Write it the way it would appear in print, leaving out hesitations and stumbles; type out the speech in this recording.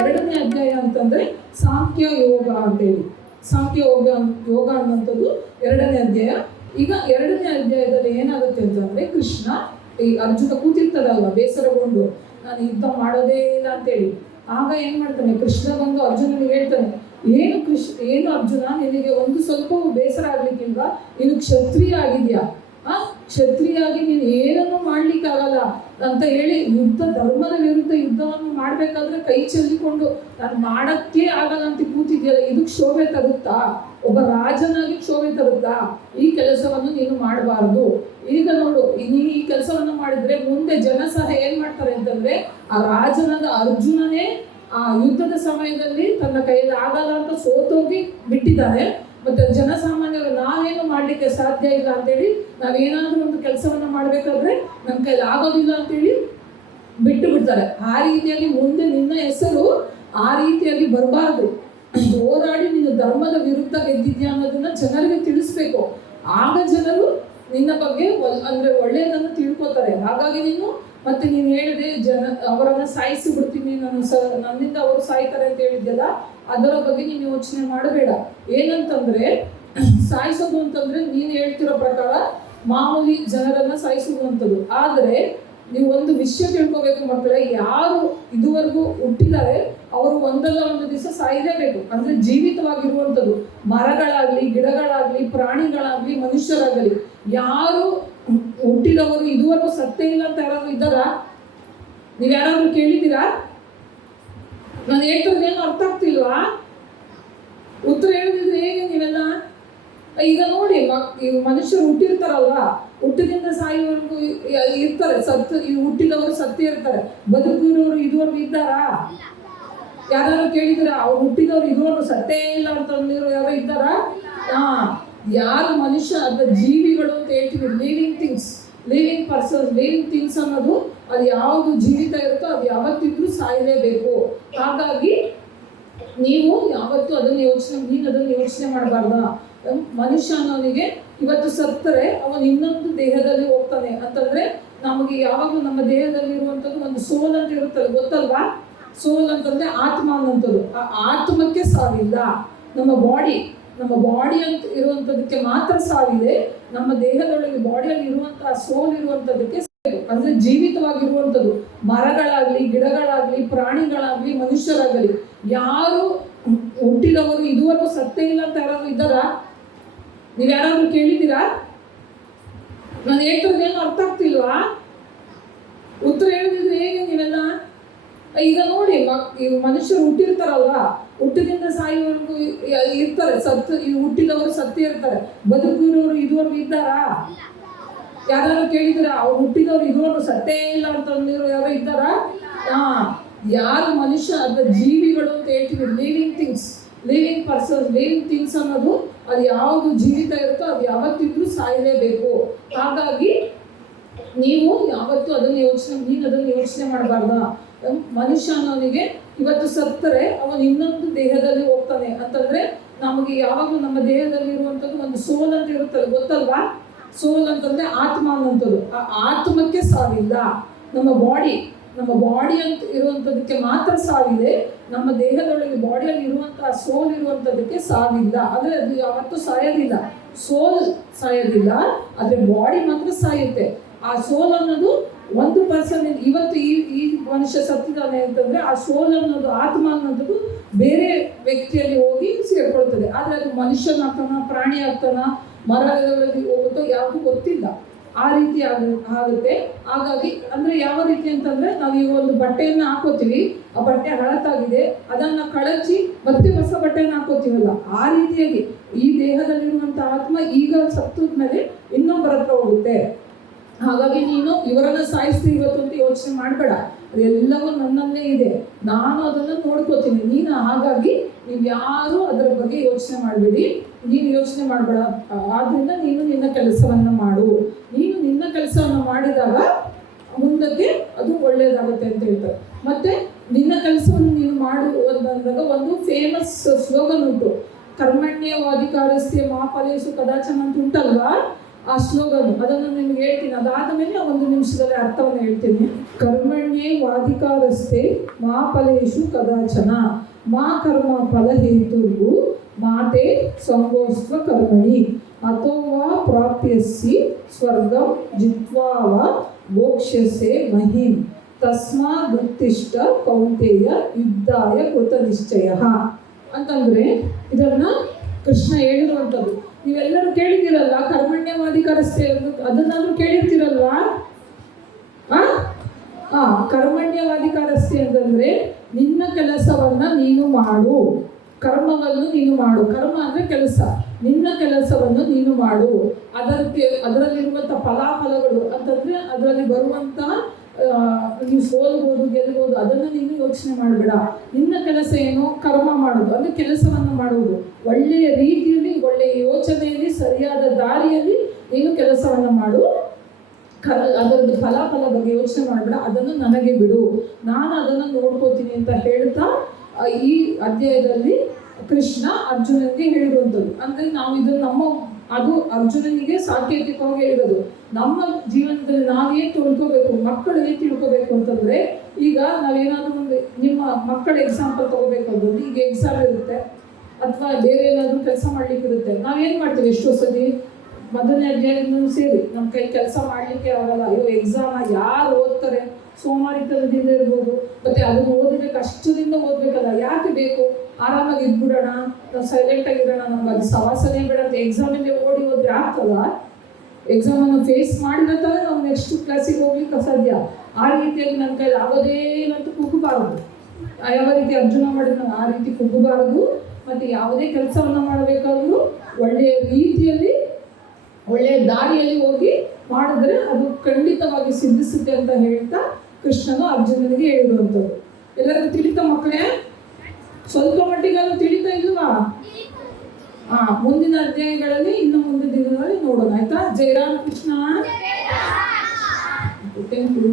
ಎರಡನೇ ಅಧ್ಯಾಯ ಅಂತಂದ್ರೆ ಸಾಂಖ್ಯ ಯೋಗ ಅಂತೇಳಿ. ಸಾಂಖ್ಯ ಯೋಗ ಅನ್ನುವಂಥದ್ದು ಎರಡನೇ ಅಧ್ಯಾಯ. ಈಗ ಎರಡನೇ ಅಧ್ಯಾಯದಲ್ಲಿ ಏನಾಗುತ್ತೆ ಅಂತಂದ್ರೆ, ಕೃಷ್ಣ ಈ ಅರ್ಜುನ ಕೂತಿರ್ತಾರಲ್ವ ಬೇಸರಗೊಂಡು, ನಾನು ಯುದ್ಧ ಮಾಡೋದೇ ಇಲ್ಲ ಅಂತೇಳಿ. ಆಗ ಏನ್ ಮಾಡ್ತಾನೆ, ಕೃಷ್ಣ ಬಂದು ಅರ್ಜುನನಿಗೆ ಹೇಳ್ತಾನೆ, ಏನು ಅರ್ಜುನ, ನಿನಗೆ ಒಂದು ಸ್ವಲ್ಪ ಬೇಸರ ಆಗ್ಲಿಕ್ಕಿಲ್ವಾ? ನೀನು ಕ್ಷತ್ರಿಯ ಆಗಿದ್ಯಾ, ಕ್ಷತ್ರಿಯಾಗಿ ನೀನು ಏನನ್ನೂ ಮಾಡ್ಲಿಕ್ಕಾಗಲ್ಲ ಅಂತ ಹೇಳಿ ಧರ್ಮದ ವಿರುದ್ಧ ಯುದ್ಧವನ್ನು ಮಾಡ್ಬೇಕಾದ್ರೆ ಕೈ ಚೆಲ್ಲಿಕೊಂಡು ನಾನು ಮಾಡಕ್ಕೆ ಆಗಲ್ಲ ಅಂತ ಕೂತಿದ್ಯಲ್ಲ, ಇದು ಕ್ಷೋಭೆ ತರುತ್ತಾ? ಒಬ್ಬ ರಾಜನಾಗಿ ಕ್ಷೋಭೆ ತರುತ್ತಾ? ಈ ಕೆಲಸವನ್ನು ನೀನು ಮಾಡಬಾರ್ದು. ಈಗ ನೋಡು, ನೀನು ಈ ಕೆಲಸವನ್ನು ಮಾಡಿದ್ರೆ ಮುಂದೆ ಜನ ಸಹ ಏನ್ ಮಾಡ್ತಾರೆ ಅಂತಂದ್ರೆ, ಆ ರಾಜನಾದ ಅರ್ಜುನನೇ ಆ ಯುದ್ಧದ ಸಮಯದಲ್ಲಿ ತನ್ನ ಕೈಯಲ್ಲಿ ಆಗಲ್ಲ ಅಂತ ಸೋತೋಗಿ ಬಿಟ್ಟಿದ್ದಾರೆ. ಮತ್ತೆ ಜನಸಾಮಾನ್ಯರು ನಾವೇನು ಮಾಡ್ಲಿಕ್ಕೆ ಸಾಧ್ಯ ಇಲ್ಲ ಅಂತೇಳಿ, ನಾವೇನಾದ್ರೂ ಒಂದು ಕೆಲಸವನ್ನ ಮಾಡ್ಬೇಕಾದ್ರೆ ನನ್ನ ಕೈಲಿ ಆಗೋದಿಲ್ಲ ಅಂತೇಳಿ ಬಿಟ್ಟು ಬಿಡ್ತಾರೆ. ಆ ರೀತಿಯಾಗಿ ಮುಂದೆ ನಿನ್ನ ಹೆಸರು ಆ ರೀತಿಯಾಗಿ ಬರಬಾರ್ದು. ಹೋರಾಡಿ ನೀನು ಧರ್ಮದ ವಿರುದ್ಧ ಗೆದ್ದಿದ್ಯಾ ಅನ್ನೋದನ್ನ ಜನರಿಗೆ ತಿಳಿಸ್ಬೇಕು. ಆಗ ಜನರು ನಿನ್ನ ಬಗ್ಗೆ ಅಂದ್ರೆ ಒಳ್ಳೆಯದನ್ನು ತಿಳ್ಕೊತಾರೆ. ಹಾಗಾಗಿ ಮತ್ತೆ ನೀನು ಹೇಳಿದೆ, ಅವರನ್ನ ಸಾಯಿಸಿ ಬಿಡ್ತೀನಿ ನನ್ನಿಂದ ಅವರು ಸಾಯ್ತಾರೆ ಅಂತ ಹೇಳಿದ್ಯಲ್ಲ, ಅದರ ಬಗ್ಗೆ ನೀನು ಯೋಚನೆ ಮಾಡಬೇಡ. ಏನಂತಂದ್ರೆ, ಸಾಯಿಸೋದು ಅಂತಂದ್ರೆ ನೀನು ಹೇಳ್ತಿರೋ ಪ್ರಕಾರ ಮಾಮೂಲಿ ಜನರನ್ನ ಸಾಯಿಸುವಂಥದ್ದು. ಆದ್ರೆ ನೀವು ಒಂದು ವಿಷಯ ತಿಳ್ಕೊಬೇಕು ಮಕ್ಕಳೇ, ಯಾರು ಇದುವರೆಗೂ ಹುಟ್ಟಿದ್ದಾರೆ ಅವರು ಒಂದಲ್ಲ ಒಂದು ದಿವಸ ಸಾಯಲೇಬೇಕು. ಅಂದ್ರೆ ಜೀವಿತವಾಗಿರುವಂಥದ್ದು, ಮರಗಳಾಗ್ಲಿ, ಗಿಡಗಳಾಗ್ಲಿ, ಪ್ರಾಣಿಗಳಾಗ್ಲಿ, ಮನುಷ್ಯರಾಗಲಿ, ಯಾರು ಹುಟ್ಟಿದವರು ಇದುವರೆಗೂ ಸತ್ತೇ ಇಲ್ಲ ಅಂತ ಯಾರಾದ್ರೂ ಇದ್ದಾರಾ? ನೀವು ಯಾರಾದ್ರೂ ಕೇಳಿದ್ದೀರಾ? ನಾನು ಹೇಳ್ತದೇನು ಅರ್ಥ ಆಗ್ತಿಲ್ವಾ? ಉತ್ತರ ಹೇಳಿದ್ರೆ ಹೇಗೆ ನೀವೆಲ್ಲ? ಈಗ ನೋಡಿ, ಮನುಷ್ಯರು ಹುಟ್ಟಿರ್ತಾರಲ್ವಾ, ಹುಟ್ಟಿದಿಂದ ಸಾಯುವವರೆಗೂ ಇರ್ತಾರೆ. ಹುಟ್ಟಿದವರು ಸತ್ಯ ಇರ್ತಾರೆ. ಬದುಕಿರೋರು ಇದುವರೆಗೂ ಇದ್ದಾರಾ? ಯಾರು ಕೇಳಿದ್ರ? ಅವ್ರು ಹುಟ್ಟಿದವರು ಇದುವರೆಗೂ ಸತ್ತೇ ಇಲ್ಲ ಅಂತ ಯಾರು ಇದ್ದಾರಾ? ಯಾರು ಮನುಷ್ಯ ಅದ ಜೀವಿಗಳು ಅಂತ ಹೇಳ್ತೀವಿ, living things, living persons, living things ಅನ್ನೋದು ಅದು ಯಾವುದು ಜೀವಿತ ಇರುತ್ತೋ ಅದು ಯಾವತ್ತಿದ್ರೂ ಸಾಯಲೇಬೇಕು. ಹಾಗಾಗಿ ನೀವು ಯಾವತ್ತೂ ಅದನ್ನು ಯೋಚನೆ ಮಾಡಬಾರ್ದ? ಮನುಷ್ಯ ಅನ್ನೋನಿಗೆ ಇವತ್ತು ಸತ್ತರೆ ಅವನು ಇನ್ನೊಂದು ದೇಹದಲ್ಲಿ ಹೋಗ್ತಾನೆ ಅಂತಂದ್ರೆ, ನಮಗೆ ಯಾವಾಗಲೂ ನಮ್ಮ ದೇಹದಲ್ಲಿ ಇರುವಂಥದ್ದು ಒಂದು ಸೋಲ್ ಅಂತ ಇರುತ್ತಲ್ಲ, ಗೊತ್ತಲ್ವಾ? ಸೋಲ್ ಅಂತಂದ್ರೆ ಆತ್ಮ ಅನ್ನೋಂಥದ್ದು. ಆ ಆತ್ಮಕ್ಕೆ ಸಾವಿಲ್ಲ. ನಮ್ಮ ಬಾಡಿ ಅಂತ ಇರುವಂಥದಕ್ಕೆ ಮಾತ್ರ ಸಾವಿದೆ. ನಮ್ಮ ದೇಹದೊಳಗೆ ಬಾಡಿಯಲ್ಲಿ ಇರುವಂತಹ ಸೋಲ್ ಇರುವಂಥದಕ್ಕೆ ಅಂದ್ರೆ ಜೀವಿತವಾಗಿರುವಂಥದ್ದು, ಮರಗಳಾಗ್ಲಿ, ಗಿಡಗಳಾಗ್ಲಿ, ಪ್ರಾಣಿಗಳಾಗ್ಲಿ, ಮನುಷ್ಯರಾಗಲಿ, ಯಾರು ಹುಟ್ಟಿದವರು ಇದುವರೆಗೂ ಸತ್ತೇ ಇಲ್ಲ ಅಂತ ಯಾರಾದ್ರೂ ಇದ್ದಾರಾ? ನೀವು ಯಾರಾದ್ರೂ ಕೇಳಿದ್ದೀರಾ? ನಾನು ಹೇಳ್ತದೇನು ಅರ್ಥ ಆಗ್ತಿಲ್ವಾ? ಉತ್ತರ ಹೇಳಿದ್ರೆ ಹೇಗೆ ನೀವೆಲ್ಲ? ಈಗ ನೋಡಿ, ಮನುಷ್ಯರು ಹುಟ್ಟಿರ್ತಾರಲ್ವಾ, ಹುಟ್ಟಿದಿಂದ ಸಾಯುವವರೆಗೂ ಇರ್ತಾರೆ. ಹುಟ್ಟಿದವರು ಸತ್ಯ ಇರ್ತಾರೆ. ಬದುಕಿರೋರು ಇದುವರೆಗೂ ಇದ್ದಾರಾ? ಯಾರು ಕೇಳಿದ್ರ? ಅವ್ರು ಹುಟ್ಟಿದವರು ಇದುವರೆಗೂ ಸತ್ತೇ ಇಲ್ಲ ಅಂತ ಯಾರು ಇದ್ದಾರಾ? ಯಾರು ಮನುಷ್ಯ ಅದ ಜೀವಿಗಳು ಅಂತ ಹೇಳ್ತೀವಿ, living things, living persons, living things ಅನ್ನೋದು ಅದು ಯಾವುದು ಜೀವಿತ ಇರುತ್ತೋ ಅದು ಯಾವತ್ತಿದ್ರೂ ಸಾಯಲೇಬೇಕು. ಹಾಗಾಗಿ ನೀವು ಯಾವತ್ತೂ ಅದನ್ನು ಯೋಚನೆ ಮಾಡಬಾರ್ದ? ಮನುಷ್ಯ ಅನ್ನೋನಿಗೆ ಇವತ್ತು ಸತ್ತರೆ ಅವನು ಇನ್ನೊಂದು ದೇಹದಲ್ಲಿ ಹೋಗ್ತಾನೆ ಅಂತಂದ್ರೆ, ನಮಗೆ ಯಾವಾಗಲೂ ನಮ್ಮ ದೇಹದಲ್ಲಿ ಇರುವಂಥದ್ದು ಒಂದು ಸೋಲ್ ಅಂತ ಇರುತ್ತಲ್ಲ, ಗೊತ್ತಲ್ವಾ? ಸೋಲ್ ಅಂತಂದ್ರೆ ಆತ್ಮ ಅನ್ನೋಂಥದ್ದು. ಆ ಆತ್ಮಕ್ಕೆ ಸಾವಿಲ್ಲ. ನಮ್ಮ ಬಾಡಿ ಅಂತ ಇರುವಂಥದಕ್ಕೆ ಮಾತ್ರ ಸಾವಿದೆ. ನಮ್ಮ ದೇಹದೊಳಗೆ ಬಾಡಿಯಲ್ಲಿ ಇರುವಂತಹ ಸೋಲ್ ಇರುವಂಥದಕ್ಕೆ ಸಾವಿಲ್ಲ. ಅಂದ್ರೆ ಅದು ಯಾವತ್ತೂ ಸಾಯೋದಿಲ್ಲ. ಸೋಲ್ ಸಾಯೋದಿಲ್ಲ, ಆದ್ರೆ ಬಾಡಿ ಮಾತ್ರ ಸಾಯುತ್ತೆ. ಆ ಸೋಲ್ ಅನ್ನೋದು ಒಂದು ಪರ್ಸನ್ ಇವತ್ತು ಈ ಮನುಷ್ಯ ಸತ್ತಿದ್ದಾನೆ ಅಂತಂದ್ರೆ, ಆ ಸೋಲ್ ಅನ್ನೋದು, ಆತ್ಮ ಅನ್ನೋದು ಬೇರೆ ವ್ಯಕ್ತಿಯಲ್ಲಿ ಹೋಗಿ ಸೇರ್ಕೊಳ್ತದೆ. ಆದ್ರೆ ಅದು ಮನುಷ್ಯನಾಗ್ತಾನ, ಪ್ರಾಣಿ ಆಗ್ತಾನ, ಮರಗಳಲ್ಲಿ ಹೋಗುತ್ತೋ ಯಾವುದು ಗೊತ್ತಿಲ್ಲ. ಆ ರೀತಿ ಆಗುತ್ತೆ. ಹಾಗಾಗಿ ಅಂದ್ರೆ ಯಾವ ರೀತಿ ಅಂತಂದ್ರೆ, ನಾವು ಈಗ ಒಂದು ಬಟ್ಟೆಯನ್ನ ಹಾಕೋತೀವಿ, ಆ ಬಟ್ಟೆ ಹಳತಾಗಿದೆ, ಅದನ್ನ ಕಳಚಿ ಮತ್ತೆ ಹೊಸ ಬಟ್ಟೆಯನ್ನ ಹಾಕೋತೀವಲ್ಲ, ಆ ರೀತಿಯಾಗಿ ಈ ದೇಹದಲ್ಲಿರುವಂತ ಆತ್ಮ ಈಗ ಸತ್ತದ ಮೇಲೆ ಇನ್ನೊಬ್ಬರ ಹತ್ರ ಹೋಗುತ್ತೆ. ಹಾಗಾಗಿ ನೀನು ಇವರನ್ನ ಸಾಯಿಸ್ತೀವಿ ಇವತ್ತು ಅಂತ ಯೋಚನೆ ಮಾಡಬೇಡ. ಅದೆಲ್ಲವೂ ನನ್ನಲ್ಲೇ ಇದೆ, ನಾನು ಅದನ್ನು ನೋಡ್ಕೋತೀನಿ. ನೀನು ಹಾಗಾಗಿ ನೀವು ಯಾರು ಅದರ ಬಗ್ಗೆ ಯೋಚನೆ ಮಾಡಬೇಡಿ, ನೀನು ಯೋಚನೆ ಮಾಡಬೇಡ. ಆದ್ರಿಂದ ನೀನು ನಿನ್ನ ಕೆಲಸವನ್ನ ಮಾಡು. ನೀನು ನಿನ್ನ ಕೆಲಸವನ್ನು ಮಾಡಿದಾಗ ಮುಂದಕ್ಕೆ ಅದು ಒಳ್ಳೆಯದಾಗುತ್ತೆ ಅಂತ ಹೇಳ್ತಾರೆ. ಮತ್ತೆ ನಿನ್ನ ಕೆಲಸವನ್ನು ನೀನು ಮಾಡುವಂದಾಗ ಒಂದು ಫೇಮಸ್ ಸ್ಲೋಗನ್ ಉಂಟು, ಕರ್ಮಣ್ಯವಾಧಿಕಾರಸ್ಥೆ ಮಹಾಫಲೇಶು ಕದಾಚನ ಅಂತ ಉಂಟಲ್ವಾ? ಆ ಸ್ಲೋಗನ್ ಅದನ್ನು ನಿಮ್ಗೆ ಹೇಳ್ತೀನಿ. ಅದಾದ ಮೇಲೆ 1 ನಿಮಿಷದಲ್ಲಿ ಅರ್ಥವನ್ನು ಹೇಳ್ತೀನಿ. ಕರ್ಮಣ್ಯೇ ವಾಧಿಕಾರಸ್ಥೆ ಮಾ ಫಲೇಷು ಕದಾಚನ ಮಾ ಕರ್ಮ ಫಲ ಹೇತುರ್ಗು ಮಾತೆ ಸಂಗೋಸ್ತ್ವ ಕರ್ಮಣಿ ಅಥೋ ವಾ ಪ್ರಾಪ್ಯಸಿ ಸ್ವರ್ಗಂ ಜಿತ್ವಾ ವಾ ಮೋಕ್ಷ್ಯಸೆ ಮಹಿಂ ತಸ್ಮಾದ್ ಉತ್ತಿಷ್ಠ ಕೌಂತೆಯ ಯುದ್ಧಾಯ ಕೃತ ನಿಶ್ಚಯ ಅಂತಂದ್ರೆ ಇದನ್ನ ಕೃಷ್ಣ ಹೇಳಿರುವಂಥದ್ದು. ನೀವೆಲ್ಲರೂ ಕೇಳಿದಿರಲ್ಲ ಕರ್ಮಣ್ಯವಾಧಿಕಾರಸ್ಥೆ, ಅದನ್ನಾದ್ರೂ ಕೇಳಿರ್ತೀರಲ್ವಾ? ಕರ್ಮಣ್ಯವಾಧಿಕಾರಸ್ಥೆ ಅಂತಂದ್ರೆ ನಿನ್ನ ಕೆಲಸವನ್ನ ನೀನು ಮಾಡು, ಕರ್ಮವನ್ನು ನೀನು ಮಾಡು. ಕರ್ಮ ಅಂದ್ರೆ ಕೆಲಸ, ನಿನ್ನ ಕೆಲಸವನ್ನು ನೀನು ಮಾಡು. ಅದರಲ್ಲಿರುವಂಥ ಫಲಾಫಲಗಳು ಅಂತಂದ್ರೆ ಅದರಲ್ಲಿ ಬರುವಂತ ನೀವು ಸೋಲ್ಬೋದು ಗೆಲ್ಬೋದು ಅದನ್ನು ನೀನು ಯೋಚನೆ ಮಾಡಬೇಡ. ನಿನ್ನ ಕೆಲಸ ಏನು? ಕರ್ಮ ಮಾಡೋದು, ಅಂದ್ರೆ ಕೆಲಸವನ್ನು ಮಾಡುವುದು. ಒಳ್ಳೆಯ ರೀತಿಯಲ್ಲಿ, ಒಳ್ಳೆಯ ಯೋಚನೆಯಲ್ಲಿ, ಸರಿಯಾದ ದಾರಿಯಲ್ಲಿ ನೀನು ಕೆಲಸವನ್ನು ಮಾಡು. ಅದರದ್ದು ಫಲಾಫಲ ಬಗ್ಗೆ ಯೋಚನೆ ಮಾಡಬೇಡ, ಅದನ್ನು ನನಗೆ ಬಿಡು, ನಾನು ಅದನ್ನು ನೋಡ್ಕೋತೀನಿ ಅಂತ ಹೇಳ್ತಾ ಈ ಅಧ್ಯಾಯದಲ್ಲಿ ಕೃಷ್ಣ ಅರ್ಜುನನಿಗೆ ಹೇಳಿರುವಂಥದ್ದು. ಅಂದ್ರೆ ನಾವು ಇದನ್ನು ಅದು ಅರ್ಜುನನಿಗೆ ಸಾಂಕೇತಿಕವಾಗಿ ಹೇಳಿರೋದು. ನಮ್ಮ ಜೀವನದಲ್ಲಿ ನಾವೇನು ತಿಳ್ಕೋಬೇಕು, ಮಕ್ಕಳು ಏನು ತಿಳ್ಕೋಬೇಕು ಅಂತಂದ್ರೆ, ಈಗ ನಾವೇನಾದ್ರೂ ಒಂದು ನಿಮ್ಮ ಮಕ್ಕಳ ಎಕ್ಸಾಂಪಲ್ ತಗೋಬೇಕು ಅಂತಂದ್ರೆ, ಈಗ ಎಕ್ಸಾಮ್ ಇರುತ್ತೆ ಅಥವಾ ಬೇರೆ ಏನಾದರೂ ಕೆಲಸ ಮಾಡ್ಲಿಕ್ಕೆ ಇರುತ್ತೆ. ನಾವೇನು ಮಾಡ್ತೀವಿ ಎಷ್ಟೋ ಸತಿ ಮೊದಲನೇ ಅಧ್ಯಾಯದಿಂದ ಸೇರಿ ನಮ್ಮ ಕೈ ಕೆಲಸ ಮಾಡಲಿಕ್ಕೆ ಆಗಲ್ಲ. ಅಯ್ಯೋ ಎಕ್ಸಾಮ ಯಾರು ಓದ್ತಾರೆ? ಸೋಮಾರಿತನದಿಂದ ಇರ್ಬೋದು, ಮತ್ತೆ ಅದನ್ನು ಓದಬೇಕು, ಅಷ್ಟದಿಂದ ಓದಬೇಕಲ್ಲ, ಯಾಕೆ ಬೇಕು? ಆರಾಮಾಗಿ ಇದ್ಬಿಡೋಣ, ನಾವು ಸೈಲೆಂಟ್ ಆಗಿರೋಣ, ನಮ್ಗೆ ಅದು ಸವಾಸನೆ ಬೇಡ ಅಂತ ಎಕ್ಸಾಮಲ್ಲಿ ಓಡಿ ಹೋದ್ರೆ ಆಗ್ತದ? ಎಕ್ಸಾಮನ್ನು ಫೇಸ್ ಮಾಡಿದ್ರೆ ನಾವು ನೆಕ್ಸ್ಟ್ ಕ್ಲಾಸಿಗೆ ಹೋಗ್ಲಿಕ್ಕೆ ಸಾಧ್ಯ. ಆ ರೀತಿಯಾಗಿ ನನ್ನ ಕೈಲಿ ಆಗೋದೇ ಅಂತ ಕುಗ್ಗಬಾರದು. ಯಾವ ರೀತಿ ಅರ್ಜುನ ಮಾಡಿದ ಆ ರೀತಿ ಕುಗ್ಗಬಾರದು. ಮತ್ತು ಯಾವುದೇ ಕೆಲಸವನ್ನು ಮಾಡಬೇಕಾದ್ರೂ ಒಳ್ಳೆಯ ರೀತಿಯಲ್ಲಿ, ಒಳ್ಳೆಯ ದಾರಿಯಲ್ಲಿ ಹೋಗಿ ಮಾಡಿದ್ರೆ ಅದು ಖಂಡಿತವಾಗಿ ಸಿದ್ಧಿಸುತ್ತೆ ಅಂತ ಹೇಳ್ತಾ ಕೃಷ್ಣನು ಅರ್ಜುನನಿಗೆ ಹೇಳಿರುವಂಥದ್ದು. ಎಲ್ಲರಿಗೂ ತಿಳಿತಾ ಮಕ್ಕಳೇ? ಸ್ವಲ್ಪ ಮಟ್ಟಿಗಾದ್ರೂ ತಿಳಿತಾ ಇಲ್ವಾ? ಮುಂದಿನ ಅಧ್ಯಾಯಗಳಲ್ಲಿ ಇನ್ನು ಮುಂದಿನ ದಿನಗಳಲ್ಲಿ ನೋಡೋಣ, ಆಯ್ತಾ? ಜೈ ರಾಮ್ ಕೃಷ್ಣ. Thank you.